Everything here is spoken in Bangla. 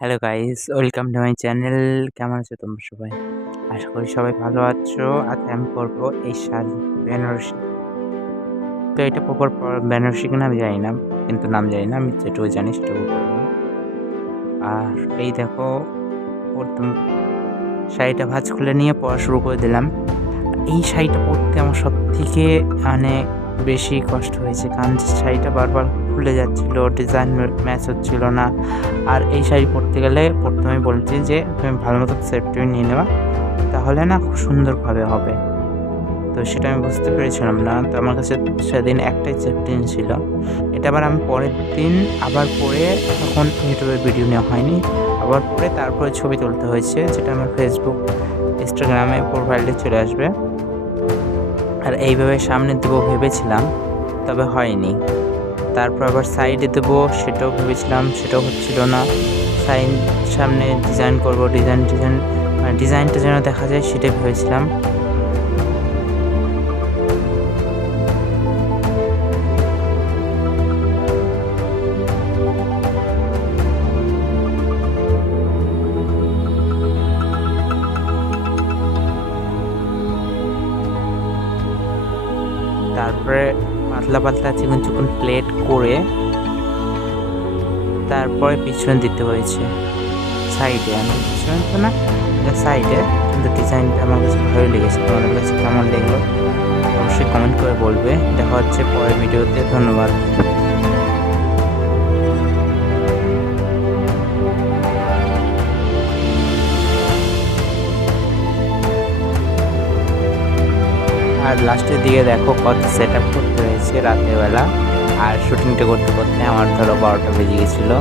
Hello guys, welcome to my channel. কেমন আছো তোমরা সবাই? আশা করি সবাই ভালো আছো। আজকে আমি পরবো এই শাড়ি বেনারসি। তো এটা প্রপার বেনারসি কিনা আমি জানি না, কিন্তু নাম জানি না। আমি যেটুকু জানি সেটুকু বললাম। আর এই দেখো, প্রথম শাড়িটা ভাঁজ খুলে নিয়ে পরা শুরু করে দিলাম। এই শাড়িটা পরতে আমার সবথেকে মানে বেশি কষ্ট হয়েছে, কারণ শাড়িটা বারবার খুলে যাচ্ছিল, ডিজাইন ম্যাচ হচ্ছিল না। আর এই শাড়ি পরতে গেলে প্রথমেই বলছি যে তুমি ভালো মতো সেফটি নিয়ে নেওয়া, তাহলে না খুব সুন্দরভাবে হবে। তো সেটা আমি বুঝতে পেরেছিলাম না। তো আমার কাছে সেদিন একটাই সেফটি ছিল। এটা আবার আমি পরের দিন আবার পরে, তখন ইউটিউবে ভিডিও নেওয়া হয়নি, আবার পরে তারপরে ছবি তুলতে হয়েছে, যেটা আমার ফেসবুক ইনস্টাগ্রামে প্রোফাইলে চলে আসবে। আর এইভাবে সামনে দেবো ভেবেছিলাম, তবে হয়নি। তারপর আবার সাইডে দেবো, সেটাও ভেবেছিলাম, সেটাও হচ্ছিল না। সাইড সামনে ডিজাইন করব, ডিজাইনটা যেন দেখা যায় সেটাই ভেবেছিলাম। তারপরে পাতলা পাতলা চিকন চিকন প্লেট করে তারপরে পিছনে দিতে হয়েছে। সাইডে, আমি পিছনে তো না, সাইডে। কিন্তু ডিজাইনটা আমার কাছে ভালোই লেগেছে। তোমাদের কাছে কেমন লাগলো অবশ্যই কমেন্ট করে বলবে। দেখা হচ্ছে পরের ভিডিওতে। ধন্যবাদ। আর লাস্টের দিকে দেখো কত সেট আপ করতে হয়েছে রাতের বেলা। আর শুটিংটা করতে করতে আমার ধরো 12টা বেজে গেছিলো।